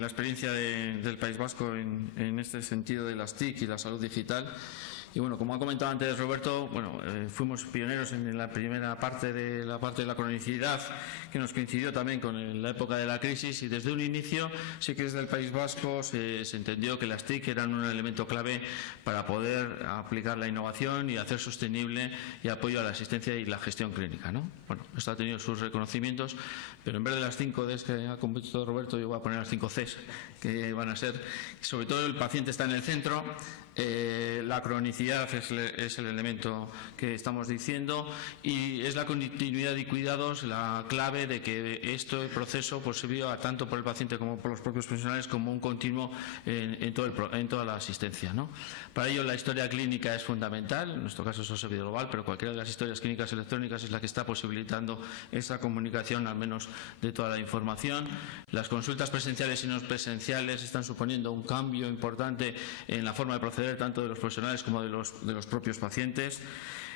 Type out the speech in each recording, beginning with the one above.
La experiencia del País Vasco en este sentido de las TIC y la salud digital. Y bueno, como ha comentado antes Roberto, bueno, fuimos pioneros en la primera parte de la cronicidad, que nos coincidió también con la época de la crisis, y desde un inicio sí que desde el País Vasco se entendió que las TIC eran un elemento clave para poder aplicar la innovación y hacer sostenible y apoyo a la asistencia y la gestión clínica, ¿no? Bueno, esto ha tenido sus reconocimientos, pero en vez de las 5 Ds que ha comentado Roberto, yo voy a poner las 5 Cs, que van a ser, sobre todo el paciente está en el centro. La cronicidad es el elemento que estamos diciendo, y es la continuidad y cuidados la clave de que este proceso pues sirvió tanto por el paciente como por los propios profesionales como un continuo en toda la asistencia, ¿no? Para ello la historia clínica es fundamental, en nuestro caso es Osebide Global, pero cualquiera de las historias clínicas electrónicas es la que está posibilitando esa comunicación, al menos de toda la información. Las consultas presenciales y no presenciales están suponiendo un cambio importante en la forma de proceder tanto de los profesionales como de los propios pacientes.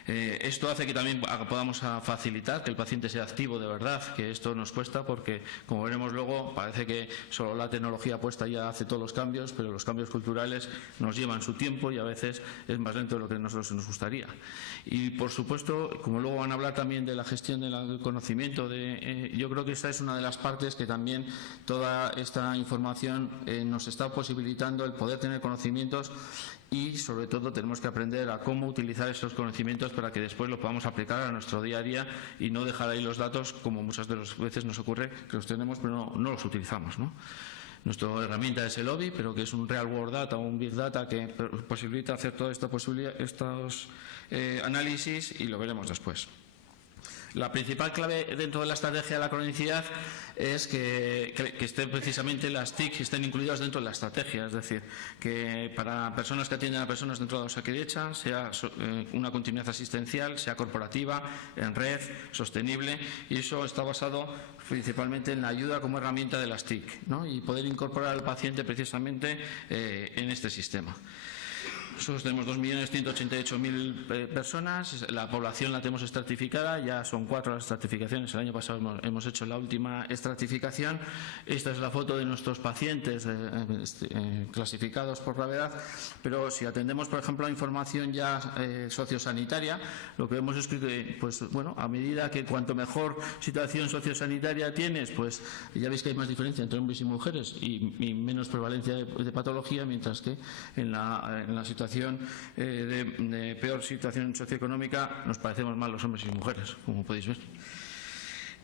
Esto hace que también podamos facilitar que el paciente sea activo de verdad, que esto nos cuesta porque, como veremos luego, parece que solo la tecnología puesta ya hace todos los cambios, pero los cambios culturales nos llevan su tiempo y a veces es más lento de lo que a nosotros nos gustaría. Y, por supuesto, como luego van a hablar también de la gestión del conocimiento, yo creo que esa es una de las partes que también toda esta información nos está posibilitando el poder tener conocimientos, y sobre todo tenemos que aprender a cómo utilizar esos conocimientos para que después lo podamos aplicar a nuestro día a día y no dejar ahí los datos, como muchas de las veces nos ocurre, que los tenemos pero no los utilizamos, ¿no? Nuestra herramienta es el OBI, pero que es un Real World Data o un Big Data que posibilita hacer todo estos análisis, y lo veremos después. La principal clave dentro de la estrategia de la cronicidad es que estén precisamente las TIC estén incluidas dentro de la estrategia, es decir, que para personas que atienden a personas dentro de Osakidetza sea una continuidad asistencial, sea corporativa, en red, sostenible, y eso está basado principalmente en la ayuda como herramienta de las TIC, ¿no? Y poder incorporar al paciente precisamente en este sistema. Nosotros tenemos 2.188.000 personas, la población la tenemos estratificada, ya son 4 las estratificaciones, el año pasado hemos hecho la última estratificación. Esta es la foto de nuestros pacientes clasificados por gravedad, pero si atendemos, por ejemplo, a información ya sociosanitaria, lo que vemos es que, pues bueno, a medida que cuanto mejor situación sociosanitaria tienes, pues ya veis que hay más diferencia entre hombres y mujeres y menos prevalencia de patología, mientras que en la situación de peor situación socioeconómica nos parecemos más los hombres y mujeres, como podéis ver.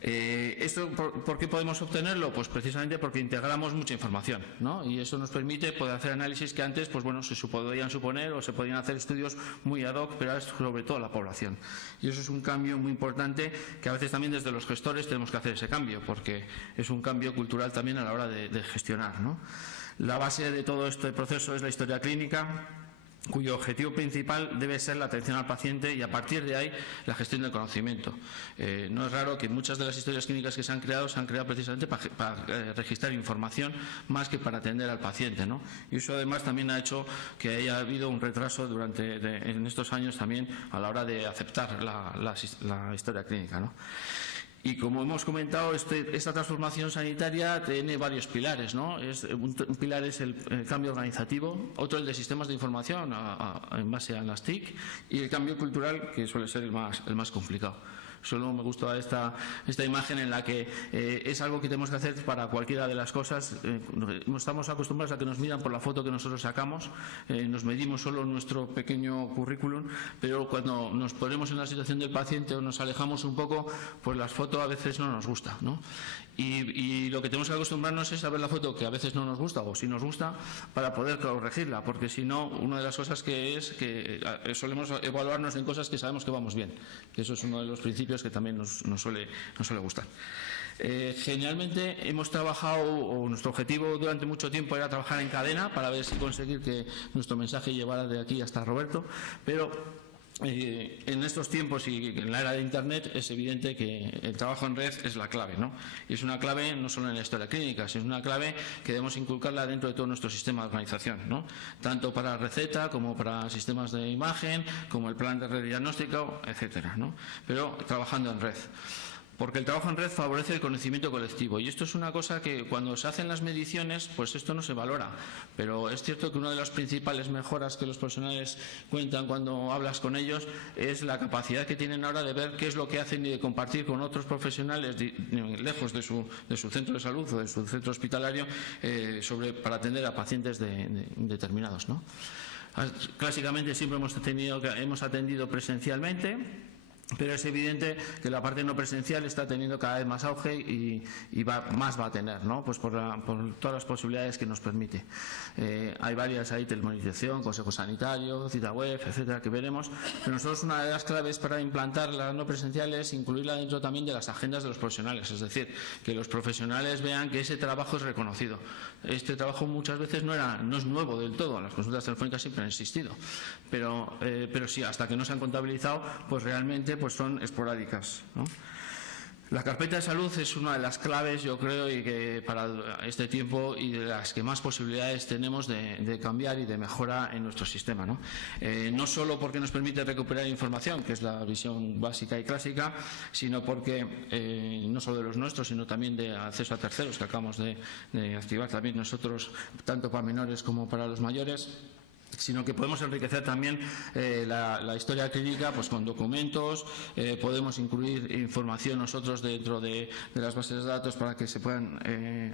¿Esto por qué podemos obtenerlo? Pues precisamente porque integramos mucha información, ¿no? Y eso nos permite poder hacer análisis que antes, pues bueno, se podían suponer o se podían hacer estudios muy ad hoc, pero ahora es sobre todo la población. Y eso es un cambio muy importante que a veces también desde los gestores tenemos que hacer ese cambio, porque es un cambio cultural también a la hora de gestionar, ¿no? La base de todo este proceso es la historia clínica, cuyo objetivo principal debe ser la atención al paciente y a partir de ahí la gestión del conocimiento. No es raro que muchas de las historias clínicas que se han creado precisamente para registrar información más que para atender al paciente, ¿no? Y eso además también ha hecho que haya habido un retraso en estos años también a la hora de aceptar la historia clínica, ¿no? Y como hemos comentado, esta transformación sanitaria tiene varios pilares, ¿no? Un pilar es el cambio organizativo, otro el de sistemas de información en base a las TIC, y el cambio cultural, que suele ser el más complicado. Solo me gusta esta imagen en la que es algo que tenemos que hacer para cualquiera de las cosas. Estamos acostumbrados a que nos miran por la foto que nosotros sacamos, nos medimos solo nuestro pequeño currículum, pero cuando nos ponemos en la situación del paciente o nos alejamos un poco, pues la foto a veces no nos gusta, ¿no? Y lo que tenemos que acostumbrarnos es a ver la foto que a veces no nos gusta o si nos gusta para poder corregirla, porque si no, una de las cosas que solemos evaluarnos en cosas que sabemos que vamos bien, que eso es uno de los principios que también nos suele gustar. Generalmente hemos trabajado, o nuestro objetivo durante mucho tiempo era trabajar en cadena para ver si conseguir que nuestro mensaje llevara de aquí hasta Roberto, pero en estos tiempos y en la era de Internet es evidente que el trabajo en red es la clave, ¿no? Y es una clave no solo en la historia clínica, sino una clave que debemos inculcarla dentro de todo nuestro sistema de organización, ¿no? Tanto para receta como para sistemas de imagen, como el plan de red diagnóstico, etcétera, ¿no? Pero trabajando en red. Porque el trabajo en red favorece el conocimiento colectivo, y esto es una cosa que cuando se hacen las mediciones, pues esto no se valora. Pero es cierto que una de las principales mejoras que los profesionales cuentan cuando hablas con ellos es la capacidad que tienen ahora de ver qué es lo que hacen y de compartir con otros profesionales lejos de su centro de salud o de su centro hospitalario para atender a pacientes determinados, ¿no? Clásicamente siempre hemos atendido presencialmente, pero es evidente que la parte no presencial está teniendo cada vez más auge y más va a tener, ¿no? Pues por todas las posibilidades que nos permite. Hay varias ahí, telemonitorización, consejo sanitario, cita web, etcétera, que veremos. Pero nosotros una de las claves para implantar la no presencial es incluirla dentro también de las agendas de los profesionales, es decir, que los profesionales vean que ese trabajo es reconocido. Este trabajo muchas veces no es nuevo del todo, las consultas telefónicas siempre han existido, pero sí, hasta que no se han contabilizado, pues realmente pues son esporádicas, ¿no? La carpeta de salud es una de las claves, yo creo, y que para este tiempo y de las que más posibilidades tenemos de cambiar y de mejora en nuestro sistema, ¿no? No solo porque nos permite recuperar información, que es la visión básica y clásica, sino porque no solo de los nuestros, sino también de acceso a terceros, que acabamos de activar también nosotros, tanto para menores como para los mayores, sino que podemos enriquecer también la historia clínica pues con documentos, podemos incluir información nosotros dentro de las bases de datos para que se puedan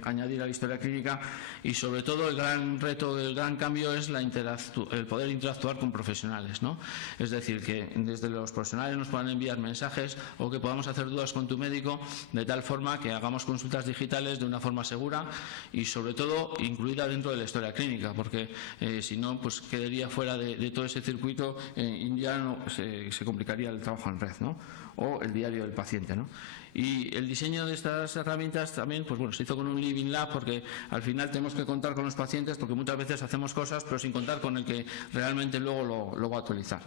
añadir a la historia clínica, y sobre todo el gran reto, el gran cambio es el poder interactuar con profesionales, ¿no? Es decir, que desde los profesionales nos puedan enviar mensajes o que podamos hacer dudas con tu médico de tal forma que hagamos consultas digitales de una forma segura y sobre todo incluida dentro de la historia clínica, porque si no, pues quedaría fuera de todo ese circuito y ya no, se complicaría el trabajo en red, ¿no? O el diario del paciente, ¿no? Y el diseño de estas herramientas también, pues bueno, se hizo con un Living Lab, porque al final tenemos que contar con los pacientes, porque muchas veces hacemos cosas pero sin contar con el que realmente luego lo va a actualizar.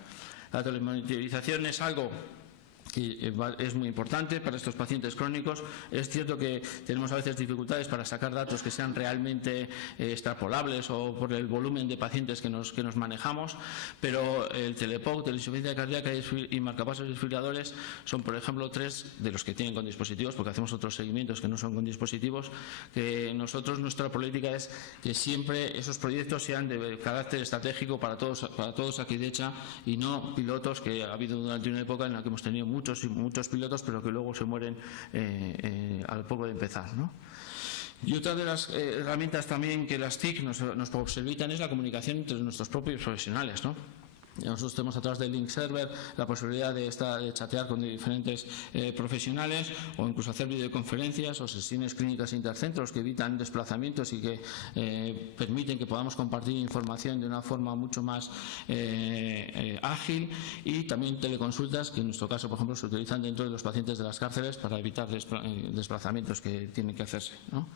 La telemonitorización es algo que es muy importante para estos pacientes crónicos. Es cierto que tenemos a veces dificultades para sacar datos que sean realmente extrapolables o por el volumen de pacientes que nos manejamos, pero el telePOC, teleinsuficiencia cardíaca y marcapasos desfibriladores son, por ejemplo, 3 de los que tienen con dispositivos, porque hacemos otros seguimientos que no son con dispositivos, que nosotros, nuestra política es que siempre esos proyectos sean de carácter estratégico para todos aquí de hecha, y no pilotos, que ha habido durante una época en la que hemos tenido muchos pilotos, pero que luego se mueren al poco de empezar, ¿no? Y otra de las herramientas también que las TIC nos posibilitan es la comunicación entre nuestros propios profesionales, ¿no? Nosotros tenemos a través del link server la posibilidad de chatear con diferentes profesionales, o incluso hacer videoconferencias o sesiones clínicas intercentros que evitan desplazamientos y que permiten que podamos compartir información de una forma mucho más ágil, y también teleconsultas que en nuestro caso, por ejemplo, se utilizan dentro de los pacientes de las cárceles para evitar desplazamientos que tienen que hacerse, ¿no?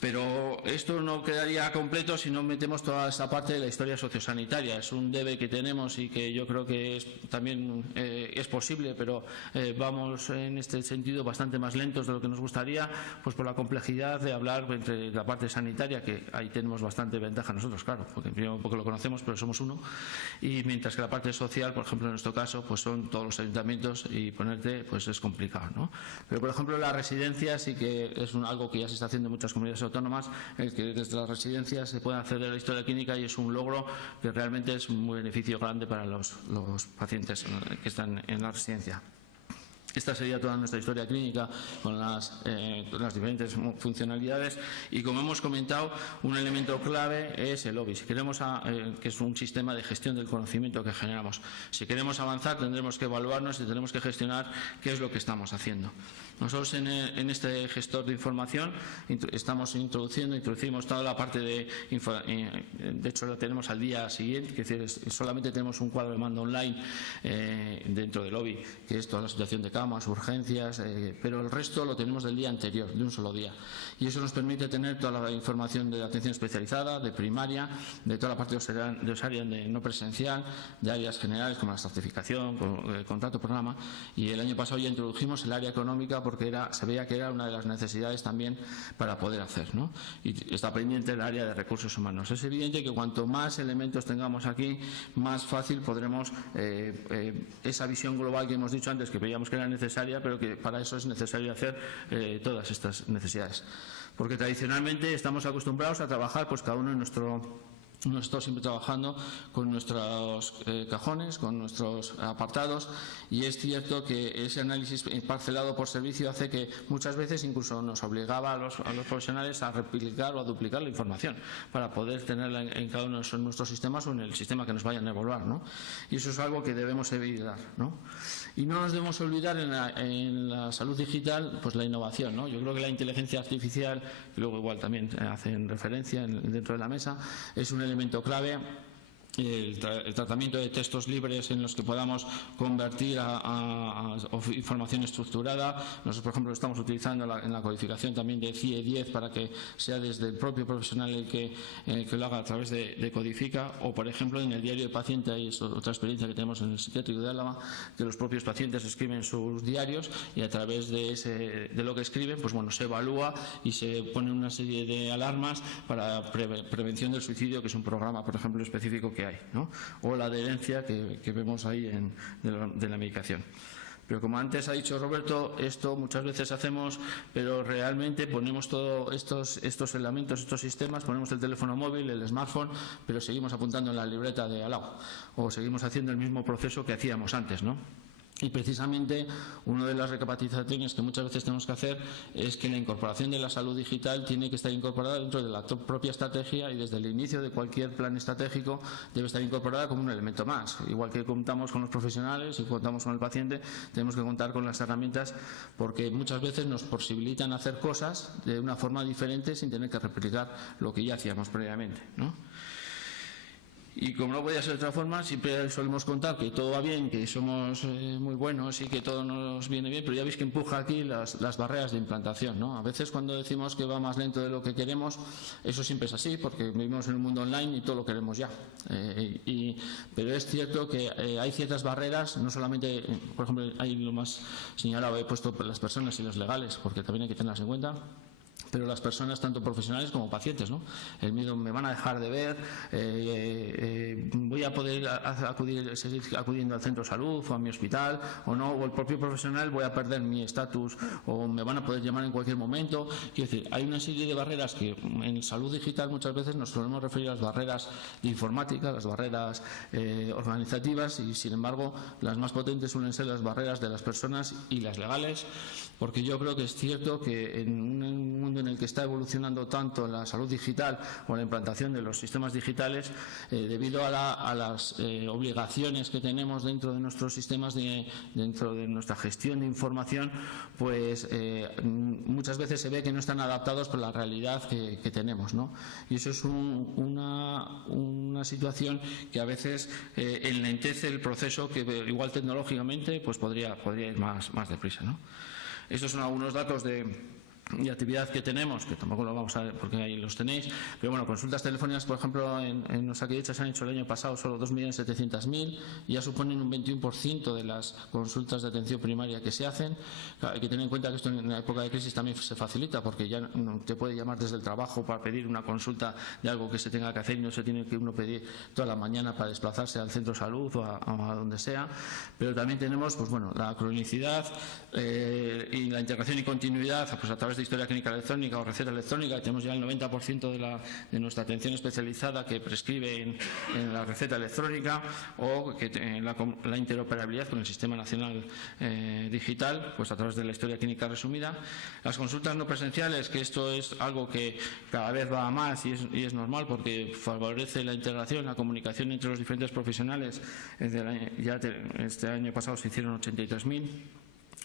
Pero esto no quedaría completo si no metemos toda esta parte de la historia sociosanitaria. Es un debe que tenemos y que yo creo que también es posible, pero vamos en este sentido bastante más lentos de lo que nos gustaría, pues por la complejidad de hablar entre la parte sanitaria, que ahí tenemos bastante ventaja nosotros, claro, porque primero un poco lo conocemos, pero somos uno, y mientras que la parte social, por ejemplo, en nuestro caso, pues son todos los ayuntamientos y ponerte, pues es complicado, ¿no? Pero, por ejemplo, la residencia sí que es algo que ya se está haciendo en muchas comunidades autónomas, el que desde las residencias se pueda acceder a la historia clínica, y es un logro que realmente es un beneficio grande para los pacientes que están en la residencia. Esta sería toda nuestra historia clínica con las diferentes funcionalidades, y como hemos comentado, un elemento clave es el OBI. Si queremos que es un sistema de gestión del conocimiento que generamos. Si queremos avanzar, tendremos que evaluarnos y tendremos que gestionar qué es lo que estamos haciendo. Nosotros en este gestor de información introducimos toda la parte de hecho lo tenemos al día siguiente, es decir, solamente tenemos un cuadro de mando online dentro del OBI, que es toda la situación de camas, urgencias, pero el resto lo tenemos del día anterior, de un solo día, y eso nos permite tener toda la información de atención especializada, de primaria, de toda la parte de osaria de no presencial, de áreas generales como la estratificación, contrato, programa, y el año pasado ya introdujimos el área económica porque se veía que era una de las necesidades también para poder hacer, ¿no? Y está pendiente el área de recursos humanos. Es evidente que cuanto más elementos tengamos aquí, más fácil podremos esa visión global que hemos dicho antes, que veíamos que era necesaria, pero que para eso es necesario hacer todas estas necesidades. Porque tradicionalmente estamos acostumbrados a trabajar pues cada uno en nosotros siempre trabajando con nuestros cajones, con nuestros apartados, y es cierto que ese análisis parcelado por servicio hace que muchas veces incluso nos obligaba a los profesionales a replicar o a duplicar la información para poder tenerla en cada uno de nuestros sistemas o en el sistema que nos vayan a evaluar, ¿no? Y eso es algo que debemos evitar, ¿no? Y no nos debemos olvidar en la salud digital pues la innovación, ¿no? Yo creo que la inteligencia artificial, que luego igual también hacen referencia dentro de la mesa, es un elemento clave. El tratamiento de textos libres en los que podamos convertir a información estructurada. Nosotros, por ejemplo, estamos utilizando en la codificación también de CIE 10 para que sea desde el propio profesional el que lo haga a través de Codifica, o por ejemplo en el diario de paciente, hay otra experiencia que tenemos en el psiquiátrico de Álava, que los propios pacientes escriben sus diarios y a través de lo que escriben pues bueno, se evalúa y se pone una serie de alarmas para prevención del suicidio, que es un programa, por ejemplo, específico que hay, ¿no? O la adherencia que vemos ahí de la medicación. Pero como antes ha dicho Roberto, esto muchas veces hacemos, pero realmente ponemos todos estos elementos, estos sistemas, ponemos el teléfono móvil, el smartphone, pero seguimos apuntando en la libreta de al lado, o seguimos haciendo el mismo proceso que hacíamos antes, ¿no? Y precisamente una de las recapitulaciones que muchas veces tenemos que hacer es que la incorporación de la salud digital tiene que estar incorporada dentro de la propia estrategia, y desde el inicio de cualquier plan estratégico debe estar incorporada como un elemento más. Igual que contamos con los profesionales y contamos con el paciente, tenemos que contar con las herramientas, porque muchas veces nos posibilitan hacer cosas de una forma diferente sin tener que replicar lo que ya hacíamos previamente, ¿no? Y como no podía ser de otra forma, siempre solemos contar que todo va bien, que somos muy buenos y que todo nos viene bien, pero ya veis que empuja aquí las barreras de implantación, ¿no? A veces cuando decimos que va más lento de lo que queremos, eso siempre es así, porque vivimos en un mundo online y todo lo queremos ya. Pero es cierto que hay ciertas barreras, no solamente, por ejemplo, hay lo más señalado, he puesto las personas y los legales, porque también hay que tenerlas en cuenta. Pero las personas, tanto profesionales como pacientes, ¿no? El miedo, me van a dejar de ver, voy a poder seguir acudiendo al centro de salud o a mi hospital o no, o el propio profesional, voy a perder mi estatus o me van a poder llamar en cualquier momento. Quiero decir, hay una serie de barreras que en salud digital muchas veces nos solemos referir a las barreras de informática, las barreras organizativas, y sin embargo las más potentes suelen ser las barreras de las personas y las legales, porque yo creo que es cierto que en un mundo en el que está evolucionando tanto la salud digital o la implantación de los sistemas digitales, debido a las obligaciones que tenemos dentro de nuestros sistemas, dentro de nuestra gestión de información, pues muchas veces se ve que no están adaptados por la realidad que tenemos, ¿no? Y eso es una situación que a veces enlentece el proceso, que igual tecnológicamente pues podría ir más deprisa, ¿no? Estos son algunos datos de actividad que tenemos, que tampoco lo vamos a ver porque ahí los tenéis, pero bueno, consultas telefónicas, por ejemplo, en Osakidetza se han hecho el año pasado solo 2.700.000 y ya suponen un 21% de las consultas de atención primaria que se hacen. Hay que tener en cuenta que esto en la época de crisis también se facilita, porque ya no te puede llamar desde el trabajo para pedir una consulta de algo que se tenga que hacer y no se tiene que uno pedir toda la mañana para desplazarse al centro de salud o a donde sea. Pero también tenemos pues bueno, la cronicidad y la integración y continuidad pues a través de historia clínica electrónica o receta electrónica. Tenemos ya el 90% de nuestra atención especializada que prescribe en la receta electrónica, o que la interoperabilidad con el Sistema Nacional Digital, pues a través de la historia clínica resumida. Las consultas no presenciales, que esto es algo que cada vez va a más y es normal, porque favorece la integración, la comunicación entre los diferentes profesionales. Este año pasado se hicieron 83.000.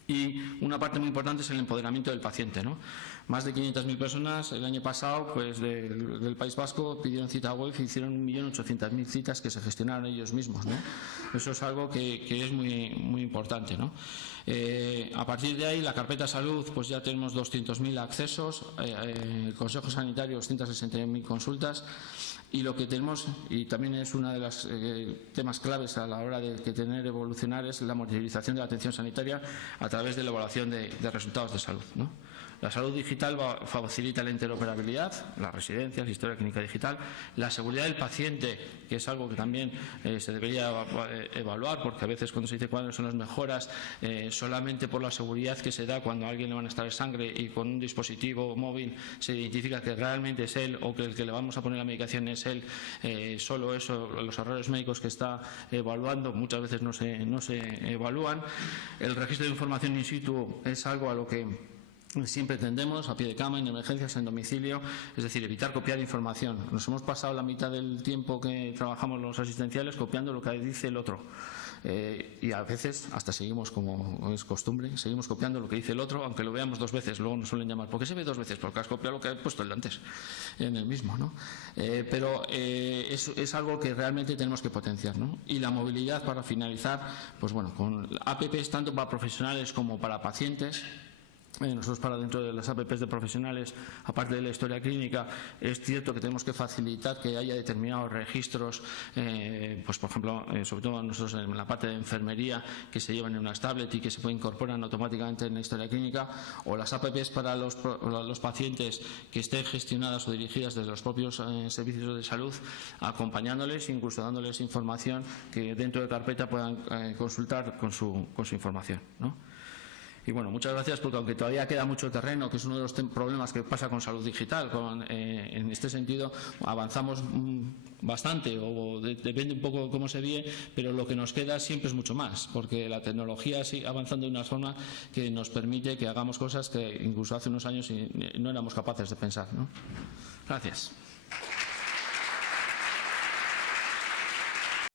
Y una parte muy importante es el empoderamiento del paciente, ¿no? Más de 500.000 personas el año pasado pues del País Vasco pidieron cita web y hicieron 1.800.000 citas que se gestionaron ellos mismos, ¿no? Eso es algo que es muy importante, ¿no? A partir de ahí, la carpeta salud, pues ya tenemos 200.000 accesos, el Consejo Sanitario 260.000 consultas. Y lo que tenemos, y también es uno de los temas claves a la hora de evolucionar, es la monitorización de la atención sanitaria a través través de la evaluación de resultados de salud, ¿no? La salud digital facilita la interoperabilidad, las residencias, la historia clínica digital, la seguridad del paciente, que es algo que también se debería evaluar, porque a veces cuando se dice cuáles son las mejoras, solamente por la seguridad que se da cuando a alguien le van a extraer sangre y con un dispositivo móvil se identifica que realmente es él o que el que le vamos a poner la medicación es él, solo eso, los errores médicos que está evaluando muchas veces no se evalúan. El registro de información in situ es algo a lo que siempre tendemos, a pie de cama, en emergencias, en domicilio, es decir, evitar copiar información. Nos hemos pasado la mitad del tiempo que trabajamos los asistenciales copiando lo que dice el otro. Y a veces hasta seguimos, como es costumbre, seguimos copiando lo que dice el otro, aunque lo veamos 2 veces. Luego nos suelen llamar, ¿por qué se ve 2 veces? Porque has copiado lo que ha puesto el de antes en el mismo, ¿no? Pero es algo que realmente tenemos que potenciar, ¿no? Y la movilidad, para finalizar, pues bueno, con apps tanto para profesionales como para pacientes. Nosotros, para dentro de las apps de profesionales, aparte de la historia clínica, es cierto que tenemos que facilitar que haya determinados registros, pues por ejemplo, sobre todo nosotros en la parte de enfermería, que se llevan en unas tablets y que se incorporan automáticamente en la historia clínica, o las apps para los pacientes que estén gestionadas o dirigidas desde los propios servicios de salud, acompañándoles, incluso dándoles información que dentro de carpeta puedan consultar con su información, ¿no? Y bueno, muchas gracias, porque aunque todavía queda mucho terreno, que es uno de los problemas que pasa con salud digital, en este sentido avanzamos bastante, o depende un poco de cómo se ve, pero lo que nos queda siempre es mucho más, porque la tecnología sigue avanzando de una forma que nos permite que hagamos cosas que incluso hace unos años no éramos capaces de pensar, ¿no? Gracias.